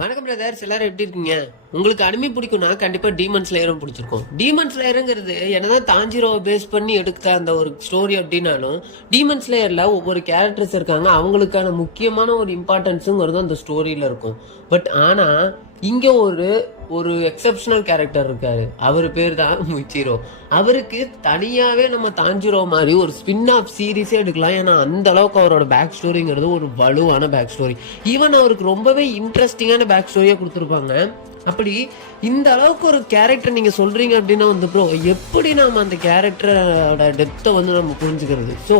வணக்கம் பிரதர்ஸ், எல்லாரும் எப்படி இருக்கீங்க? உங்களுக்கு அனிமி பிடிக்கும்னா கண்டிப்பா டீமன் ஸ்லேயரும் பிடிச்சிருக்கும். டீமன் ஸ்லேயருங்கிறது என்னதான் தாஞ்சிரோவை பேஸ் பண்ணி எடுத்த அந்த ஒரு ஸ்டோரி அப்படின்னாலும், டீமன் ஸ்லேயர்ல ஒவ்வொரு கேரக்டர்ஸ் இருக்காங்க, அவங்களுக்கான முக்கியமான ஒரு இம்பார்ட்டன்ஸுங்கிறது அந்த ஸ்டோரியில இருக்கும். பட் ஆனா இங்க ஒரு ஒரு எக்ஸப்ஷனல் கேரக்டர் இருக்காரு. அவர் பேர் தான் முச்சிரோ. அவருக்கு தனியாவே நம்ம தாஞ்சிரோ மாதிரி ஒரு ஸ்பின் ஆஃப் சீரீஸே எடுக்கலாம். ஏன்னா அந்த அளவுக்கு அவரோட பேக் ஸ்டோரிங்கிறது ஒரு வலுவான பேக் ஸ்டோரி. ஈவன் அவருக்கு ரொம்பவே இன்ட்ரெஸ்டிங்கான பேக் ஸ்டோரியா கொடுத்துருப்பாங்க. அப்படி இந்த அளவுக்கு ஒரு கேரக்டர் நீங்க சொல்றீங்க அப்படின்னா வந்து ப்ரோ, எப்படி நாம அந்த கேரக்டரோட டெப்த்தை வந்து நம்ம புரிஞ்சுக்கிறது? ஸோ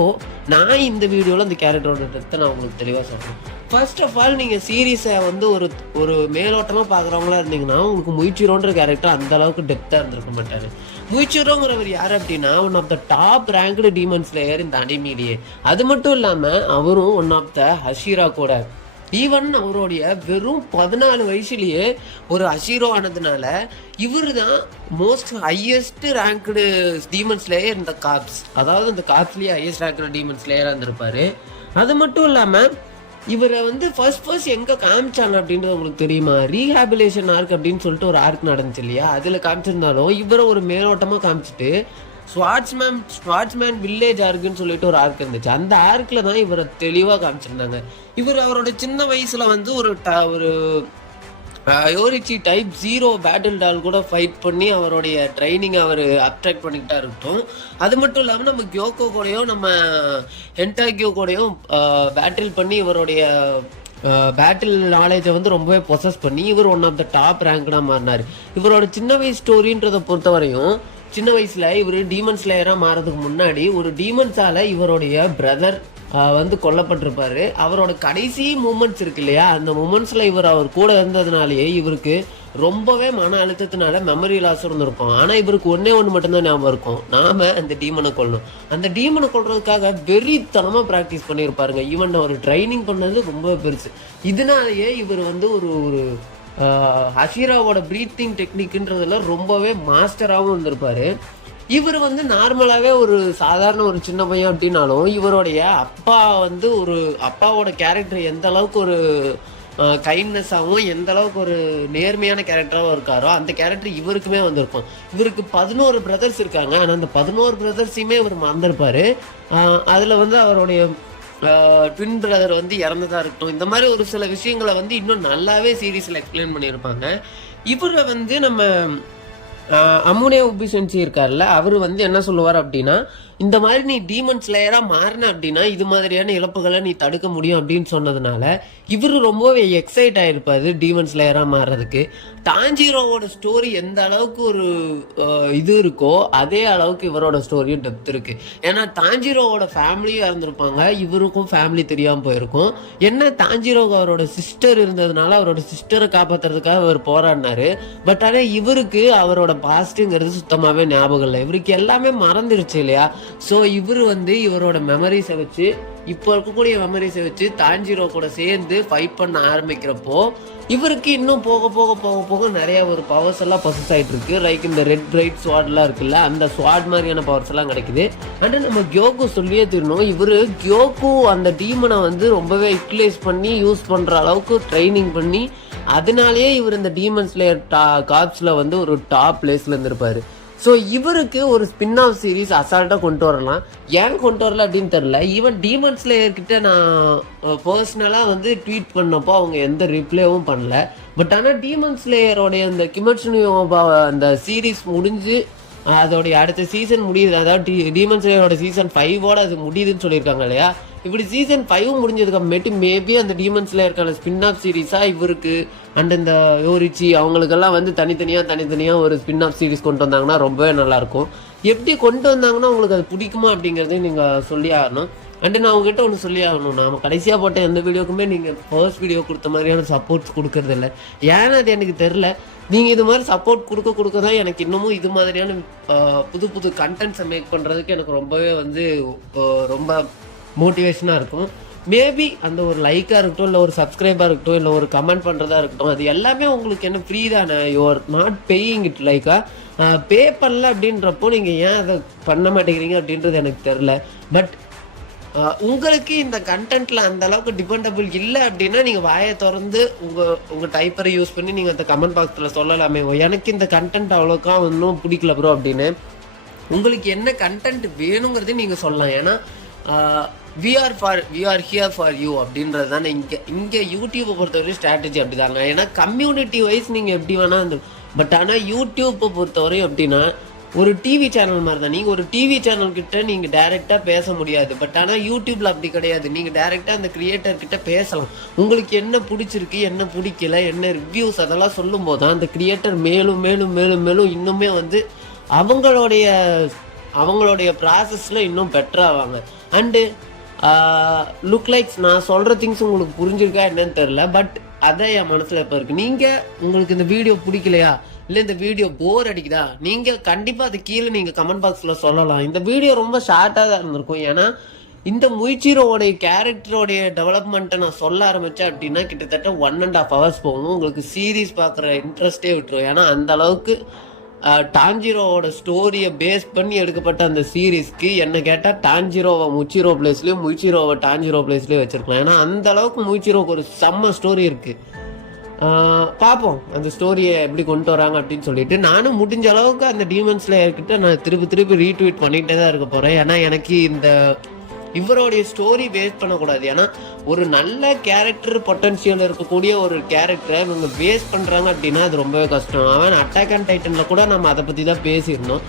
நான் இந்த வீடியோவில் அந்த கேரக்டரோட டெப்த்தை நான் உங்களுக்கு தெளிவாக சொல்றேன். ஃபர்ஸ்ட் ஆஃப் ஆல், நீங்கள் சீரீஸை வந்து ஒரு ஒரு மேலோட்டமாக பார்க்குறவங்களா இருந்தீங்கன்னா உங்களுக்கு முயிச்சிரோன்ற கேரக்டர் அந்த அளவுக்கு டெப்த்தாக இருந்திருக்க மாட்டாரு. முயிச்சிரோங்கிறவர் யார் அப்படின்னா one of the top ranked Demon Slayer இந்த அனிமிலேயே. அது மட்டும் இல்லாமல் அவரும் ஒன் ஆஃப் த ஹஷீரா கூட. ஈவன் அவருடைய வெறும் 14 வயசுலயே ஒரு ஹஷீரோ ஆனதுனால இவர் தான் most highest ranked Demon Slayer இந்த காப்ஸ். அதாவது இந்த காப்ஸ்லயே ஹையஸ்ட் ரேங்க்டு டீமன் ஸ்லேயரா இருந்திருப்பாரு. அது மட்டும் இல்லாம இவரை வந்து ஃபர்ஸ்ட் எங்க காமிச்சாங்க அப்படின்றது உங்களுக்கு தெரியுமா? ரீஹாபிலேஷன் ஆர்க் அப்படின்னு சொல்லிட்டு ஒரு ஆர்க் நடந்துச்சு இல்லையா, அதுல காமிச்சிருந்தாலும் இவரை ஒரு மேலோட்டமா காமிச்சிட்டு ஸ்வாட்ச்மேன் வில்லேஜ் ஆர்க்குன்னு சொல்லிட்டு ஒரு ஆர்க் இருந்துச்சு. அந்த ஆர்க்ல தான் இவரை தெளிவாக காமிச்சிருந்தாங்க. இவர் அவரோட சின்ன வயசுல வந்து ஒரு யோரிச்சி டைப் 0 பேட்டில் டால் கூட ஃபைட் பண்ணி அவருடைய ட்ரைனிங் அவர் அப்ட்ராக்ட் பண்ணிக்கிட்டா இருக்கட்டும். அது மட்டும் இல்லாமல் நம்ம கியோக்கோ கூடயும் நம்ம ஹென்டாகியோ கூடயும் பேட்டில் பண்ணி இவருடைய பேட்டில் நாலேஜை வந்து ரொம்பவே பொசஸ் பண்ணி இவர் ஒன் ஆஃப் த டாப் ரேங்க்டாக மாறினார். இவரோட சின்ன வயசு ஸ்டோரின்றதை பொறுத்தவரையும் சின்ன வயசுல இவர் டீமன் ஸ்லேயராக மாறதுக்கு முன்னாடி ஒரு டீமன்ஸால இவருடைய பிரதர் வந்து கொல்லப்பட்டிருப்பாரு. அவரோட கடைசி மூமெண்ட்ஸ் இருக்கு இல்லையா, அந்த மூமெண்ட்ஸ்ல அவர் கூட இருந்ததுனாலேயே இவருக்கு ரொம்பவே மன அழுத்தத்தினால மெமரி லாஸ் இருந்திருக்கும். ஆனா இவருக்கு ஒன்னே ஒன்று மட்டும்தான் ஞாபகம் இருக்கும், நாம அந்த டீமனை கொல்லணும். அந்த டீமனை கொல்றதுக்காக வெறித்தனமா பிராக்டிஸ் பண்ணியிருப்பாருங்க. ஈவன் அவர் ட்ரைனிங் பண்ணது ரொம்ப பெருசு. இதனாலேயே இவர் வந்து ஒரு ஒரு ஹஷீராவோட ப்ரீத்திங் டெக்னிக்ன்றதுல ரொம்பவே மாஸ்டராகவும் இருந்திருப்பாரு. இவர் வந்து நார்மலாகவே ஒரு சாதாரண ஒரு சின்ன பையன் அப்படின்னாலும் இவருடைய அப்பா வந்து ஒரு அப்பாவோட கேரக்டர் எந்த அளவுக்கு ஒரு கைண்ட்னஸாகவும் எந்த அளவுக்கு ஒரு நேர்மையான கேரக்டராகவும் இருக்காரோ அந்த கேரக்டர் இவருக்குமே வந்திருக்கும். இவருக்கு 11 பிரதர்ஸ் இருக்காங்க. ஆனால் அந்த 11 பிரதர்ஸையுமே இவர் மறந்துருப்பாரு. அதில் வந்து அவருடைய ட்வின் பிரதர் வந்து இறந்ததா இருக்கட்டும், இந்த மாதிரி ஒரு சில விஷயங்களை வந்து இன்னும் நல்லாவே சீரீஸில் எக்ஸ்பிளைன் பண்ணியிருப்பாங்க. இவரை வந்து நம்ம அமுனே உபிசென்சி இருக்கார்ல, அவர் வந்து என்ன சொல்லுவார் அப்படின்னா, இந்த மாதிரி நீ டீமன் ஸ்லேயரா மாறின அப்படின்னா இது மாதிரியான இழப்புகளை நீ தடுக்க முடியும் அப்படின்னு சொன்னதுனால இவர் ரொம்பவே எக்ஸைட் ஆயிருப்பாரு டீமன் ஸ்லேயரா மாறுறதுக்கு. தாஞ்சிரோவோட ஸ்டோரி எந்த அளவுக்கு ஒரு இது இருக்கோ அதே அளவுக்கு இவரோட ஸ்டோரியும் டெப்த் இருக்கு. ஏன்னா தாஞ்சிரோவோட ஃபேமிலியும் இருந்திருப்பாங்க, இவருக்கும் ஃபேமிலி தெரியாம போயிருக்கும். என்ன தாஞ்சிரோவுக்கு அவரோட சிஸ்டர் இருந்ததுனால அவரோட சிஸ்டரை காப்பாத்துறதுக்காக அவர் போராடினாரு. பட் ஆனால் இவருக்கு அவரோட பாஸ்ட்ங்கிறது சுத்தமாவே ஞாபகம் இல்லை, இவருக்கு எல்லாமே மறந்துடுச்சு இல்லையா. ஸோ இவர் வந்து இவரோட மெமரிஸை வச்சு இப்போ இருக்கக்கூடிய மெமரிஸை வச்சு தாஞ்சிரோ கூட சேர்ந்து ஃபைட் பண்ண ஆரம்பிக்கிறப்போ இவருக்கு இன்னும் போக போக போக போக நிறைய ஒரு பவர்ஸ் எல்லாம் பொசஸ் ஆகிட்டு இருக்கு. லைக் இந்த ரெட் பிரைட் ஸ்வாட்லாம் இருக்குல்ல, அந்த ஸ்வாட் மாதிரியான பவர்ஸ் எல்லாம் கிடைக்குது. அண்ட் நம்ம கியோக்கு சொல்லியே தரணும், இவர் கியோக்கு அந்த டீமனை வந்து ரொம்பவே யூட்டிலைஸ் பண்ணி யூஸ் பண்ற அளவுக்கு ட்ரைனிங் பண்ணி அதனாலேயே இவர் இந்த டீமன் ஸ்லேயர் காப்ஸ்ல வந்து ஒரு டாப் பிளேஸ்ல இருந்திருப்பாரு. ஸோ இவருக்கு ஒரு ஸ்பின் ஆஃப் சீரீஸ் அசால்ட்டாக கொண்டு வரலாம். ஏன் கொண்டு வரல அப்படின்னு தெரில. ஈவன் டீமன் ஸ்லேயர்கிட்ட நான் பர்சனலாக வந்து ட்வீட் பண்ணப்போ அவங்க எந்த ரிப்ளேவும் பண்ணல. பட் ஆனால் டீமன் ஸ்லேயரோடைய அந்த கிமட்சு அந்த சீரீஸ் முடிஞ்சு அதோடைய அடுத்த சீசன் முடியுது, அதாவது டீமன் ஸ்லேயரோட சீசன் 5ஓட அது முடியுதுன்னு சொல்லியிருக்காங்க இல்லையா. இப்படி சீசன் 5 முடிஞ்சதுக்கு அப்புறமேட்டு மேபி அந்த டீமன் ஸ்லேயருக்கான ஸ்பின் ஆஃப் சீரீஸாக இவருக்கு அண்ட் இந்த யோரிச்சி அவங்களுக்கெல்லாம் வந்து தனித்தனியாக ஒரு ஸ்பின் ஆஃப் சீரீஸ் கொண்டு வந்தாங்கன்னா ரொம்பவே நல்லாயிருக்கும். எப்படி கொண்டு வந்தாங்கன்னா உங்களுக்கு அது பிடிக்குமா அப்படிங்கிறதையும் நீங்கள் சொல்லி ஆகணும். அண்டு நான் உங்ககிட்ட ஒன்று சொல்லி ஆகணும், நம்ம கடைசியாக போட்ட எந்த வீடியோக்குமே நீங்கள் ஃபர்ஸ்ட் வீடியோ கொடுத்த மாதிரியான சப்போர்ட்ஸ் கொடுக்கறது இல்லை. ஏன்னா அது எனக்கு தெரில. நீங்கள் இது மாதிரி சப்போர்ட் கொடுக்க தான் எனக்கு இன்னமும் இது மாதிரியான புது புது கண்டென்ட்ஸை மேக் பண்ணுறதுக்கு எனக்கு ரொம்பவே வந்து ரொம்ப மோட்டிவேஷனாக இருக்கும். மேபி அந்த ஒரு லைக்காக இருக்கட்டும், இல்லை ஒரு சப்ஸ்கிரைபாக இருக்கட்டும், இல்லை ஒரு கமெண்ட் பண்ணுறதா இருக்கட்டும், அது எல்லாமே உங்களுக்கு என்ன ஃப்ரீ தானே. யூஆர் நாட் பேயிங் இட் லைக்காக பே பண்ணல அப்படின்றப்போ நீங்கள் ஏன் அதை பண்ண மாட்டேங்கிறீங்க அப்படின்றது எனக்கு தெரில. பட் உங்களுக்கு இந்த கண்டென்ட்ல அந்த அளவுக்கு டிபெண்டபிள் இல்லை அப்படின்னா நீங்க வாயை திறந்து உங்க டைப்பரை யூஸ் பண்ணி நீங்க அந்த கமெண்ட் பாக்ஸ்ல சொல்லலாமே, எனக்கு இந்த கண்டென்ட் அவ்வளோக்கா ஒன்றும் பிடிக்கல ப்ரோ அப்படின்னு. உங்களுக்கு என்ன கண்டென்ட் வேணுங்கிறதையும் நீங்க சொல்லலாம். ஏன்னா we are here for you அப்படின்றது தானே இங்கே யூடியூப்பை பொறுத்தவரையும் ஸ்ட்ராட்டஜி அப்படிதாங்க. ஏன்னா கம்யூனிட்டி வைஸ் நீங்கள் எப்படி வேணால் பட் ஆனால் யூடியூப்பை பொறுத்தவரையும் எப்படின்னா ஒரு டிவி சேனல் மாதிரி தான். நீங்கள் ஒரு டிவி சேனல் கிட்ட நீங்கள் டைரெக்டாக பேச முடியாது. பட் ஆனால் யூடியூப்பில் அப்படி கிடையாது. நீங்கள் டைரெக்டாக அந்த கிரியேட்டர் கிட்ட பேசலாம். உங்களுக்கு என்ன பிடிச்சிருக்கு, என்ன பிடிக்கல, என்ன ரிவ்யூஸ் அதெல்லாம் சொல்லும் போது தான் அந்த கிரியேட்டர் மேலும் மேலும் மேலும் மேலும் இன்னுமே வந்து அவங்களுடைய ப்ராசஸில் இன்னும் பெட்டராவாங்க. அண்டு லுக் லைக்ஸ் நான் சொல்கிற திங்ஸ் உங்களுக்கு புரிஞ்சிருக்கா என்னன்னு தெரில. பட் அதை என் மனசில் இப்போ இருக்குது. நீங்கள் உங்களுக்கு இந்த வீடியோ பிடிக்கலையா, இல்லை இந்த வீடியோ போர் அடிக்குதா, நீங்கள் கண்டிப்பாக அது கீழே நீங்கள் கமெண்ட் பாக்ஸில் சொல்லலாம். இந்த வீடியோ ரொம்ப ஷார்ட்டாக தான் இருந்திருக்கும். ஏன்னா இந்த முய்ச்சிரோடைய கேரக்டரோடைய டெவலப்மெண்ட்டை நான் சொல்ல ஆரம்பித்தேன் அப்படின்னா கிட்டத்தட்ட 1.5 hours போகணும். உங்களுக்கு சீரீஸ் பார்க்குற இன்ட்ரெஸ்ட்டே விட்டுரும். ஏன்னா அந்த அளவுக்கு டான்ஜிரோவோட ஸ்டோரியை பேஸ் பண்ணி எடுக்கப்பட்ட அந்த சீரீஸ்க்கு என்ன கேட்டால் டான்ஜிரோவை முச்சிரோ பிளேஸ்லேயும் முய்ச்சிரோவை டான்ஜிரோ பிளேஸ்லேயும் வச்சுருக்கலாம். ஏன்னா அந்த அளவுக்கு முய்ச்சிரோவுக்கு ஒரு செம்ம ஸ்டோரி இருக்குது. பார்ப்போம் அந்த ஸ்டோரியை எப்படி கொண்டு வராங்க அப்படின்னு சொல்லிட்டு. நானும் முடிஞ்ச அளவுக்கு அந்த டீமன்ஸில் இருக்கிட்ட நான் திருப்பி ரீட்வீட் பண்ணிகிட்டே தான் இருக்க போகிறேன். ஏன்னா எனக்கு இந்த இவருடைய ஸ்டோரி வேஸ்ட் பண்ணக்கூடாது. ஏன்னா ஒரு நல்ல கேரக்டர் பொட்டன்ஷியல் இருக்கக்கூடிய ஒரு கேரக்டரை இவங்க வேஸ்ட் பண்ணுறாங்க அப்படின்னா அது ரொம்பவே கஷ்டம். அவன் அட்டாக் அண்ட் டைட்டனில் கூட நம்ம அதை பற்றி தான் பேசியிருந்தோம்.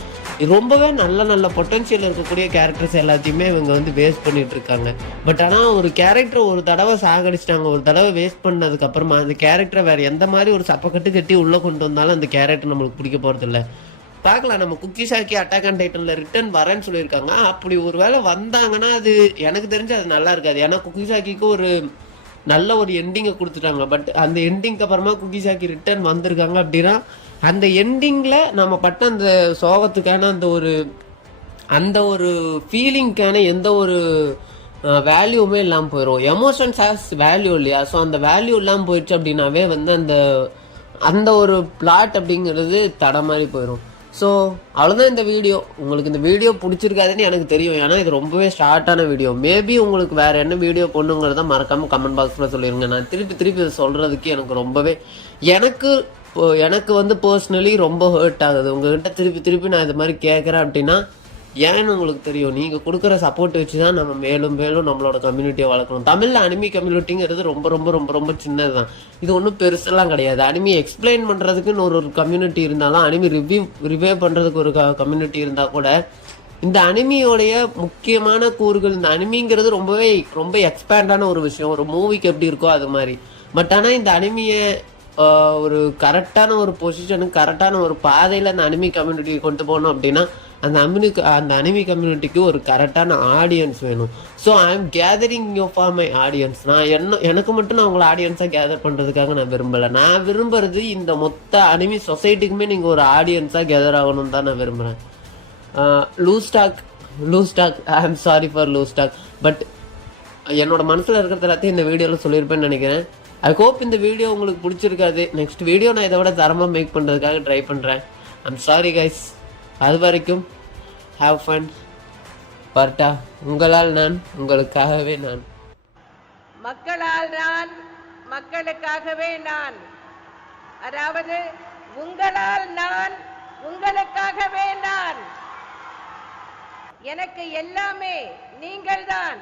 ரொம்பவே நல்ல பொட்டன்ஷியல் இருக்கக்கூடிய கேரக்டர்ஸ் எல்லாத்தையுமே இவங்க வந்து வேஸ்ட் பண்ணிட்டு இருக்காங்க. பட் ஆனால் ஒரு கேரக்டர் ஒரு தடவை சாகடிச்சிட்டாங்க, ஒரு தடவை வேஸ்ட் பண்ணதுக்கு அப்புறமா அந்த கேரக்டரை வேற எந்த மாதிரி ஒரு சப்பக்கட்டு கட்டி உள்ளே கொண்டு வந்தாலும் அந்த கேரக்டர் நம்மளுக்கு பிடிக்க போகிறது இல்லை. பார்க்கலாம். நம்ம குக்கிசாக்கி அட்டாக் அண்ட் டைட்டனில் ரிட்டர்ன் வரேன்னு சொல்லியிருக்காங்க. அப்படி ஒரு வேளை வந்தாங்கன்னா அது எனக்கு தெரிஞ்சு அது நல்லா இருக்காது. ஏன்னா குக்கிசாக்கிக்கு ஒரு நல்ல ஒரு எண்டிங்கை கொடுத்துட்டாங்க. பட் அந்த எண்டிங்க்கு அப்புறமா குக்கிசாக்கி ரிட்டர்ன் வந்திருக்காங்க அப்படின்னா அந்த எண்டிங்கில் நம்ம பட்ட அந்த சோகத்துக்கான அந்த ஒரு ஃபீலிங்க்கான எந்த ஒரு வேல்யூமே இல்லாமல் போயிடும். எமோஷன்ஸ் ஹேஸ் வேல்யூ இல்லையா? ஸோ அந்த வேல்யூ இல்லாமல் போயிடுச்சு அப்படின்னாவே வந்து அந்த ஒரு பிளாட் அப்படிங்கிறது தடை மாதிரி போயிடும். ஸோ அவ்வளோதான் இந்த வீடியோ. உங்களுக்கு இந்த வீடியோ பிடிச்சிருக்காதுன்னு எனக்கு தெரியும். ஏன்னா இது ரொம்பவே ஷார்ட்டான வீடியோ. மேபி உங்களுக்கு வேறு என்ன வீடியோ பண்ணுங்கிறத மறக்காமல் கமெண்ட் பாக்ஸில் சொல்லிடுங்க. நான் திருப்பி இதை சொல்கிறதுக்கு எனக்கு வந்து பர்சனலி ரொம்ப ஹர்ட் ஆகுது. உங்கள்கிட்ட திருப்பி நான் இது மாதிரி கேட்குறேன் அப்படின்னா ஏன்னு உங்களுக்கு தெரியும். நீங்கள் கொடுக்குற சப்போர்ட் வச்சு தான் நம்ம மேலும் நம்மளோட கம்யூனிட்டியை வளர்க்கணும். தமிழில் அனிமி கம்யூனிட்டிங்கிறது ரொம்ப சின்னது தான். இது ஒன்றும் பெருசெல்லாம் கிடையாது. அனிமி எக்ஸ்பிளைன் பண்ணுறதுக்குன்னு ஒரு கம்யூனிட்டி இருந்தாலும் அனிமி ரிவ்யூ பண்ணுறதுக்கு ஒரு கம்யூனிட்டி இருந்தால் கூட இந்த அனிமியோடைய முக்கியமான கூறுகள், இந்த அனிமிங்கிறது ரொம்ப எக்ஸ்பேண்டான ஒரு விஷயம். ஒரு மூவிக்கு எப்படி இருக்கோ அது மாதிரி. பட் ஆனால் இந்த அனிமியை ஒரு கரெக்டான ஒரு பொசிஷனுக்கு கரெக்டான ஒரு பாதையில் அந்த அனிமி கம்யூனிட்டியை கொண்டு போகணும் அப்படின்னா அந்த அனிமி கம்யூனிட்டிக்கு ஒரு கரெக்டான ஆடியன்ஸ் வேணும். So I am gathering you for my audience. எனக்கு மட்டும் நான் உங்களை ஆடியன்ஸாக கேதர் பண்ணுறதுக்காக நான் விரும்பலை. நான் விரும்புறது இந்த மொத்த அனிமி சொசைட்டிக்குமே நீங்கள் ஒரு ஆடியன்ஸாக கேதர் ஆகணும்னு தான் நான் விரும்புகிறேன். Loose talk I am sorry for loose talk. But என்னோட மனசில் இருக்கிறது எல்லாத்தையும் இந்த வீடியோவில் சொல்லியிருப்பேன்னு நினைக்கிறேன். ஐ ஹோப் இந்த வீடியோ உங்களுக்கு பிடிச்சிருக்காது. நெக்ஸ்ட் வீடியோ நான் இதை விட தரமாக மேக் பண்ணுறதுக்காக ட்ரை பண்ணுறேன். I'm sorry guys. அது வரைக்கும் ஹாவ் ஃபன். பர்டா. உங்களால் நான், உங்களுக்காகவே நான். மக்களால் நான், மக்களுக்காகவே நான். அதாவது உங்களால் நான், உங்களுக்காகவே நான். எனக்கு எல்லாமே நீங்கள்தான்.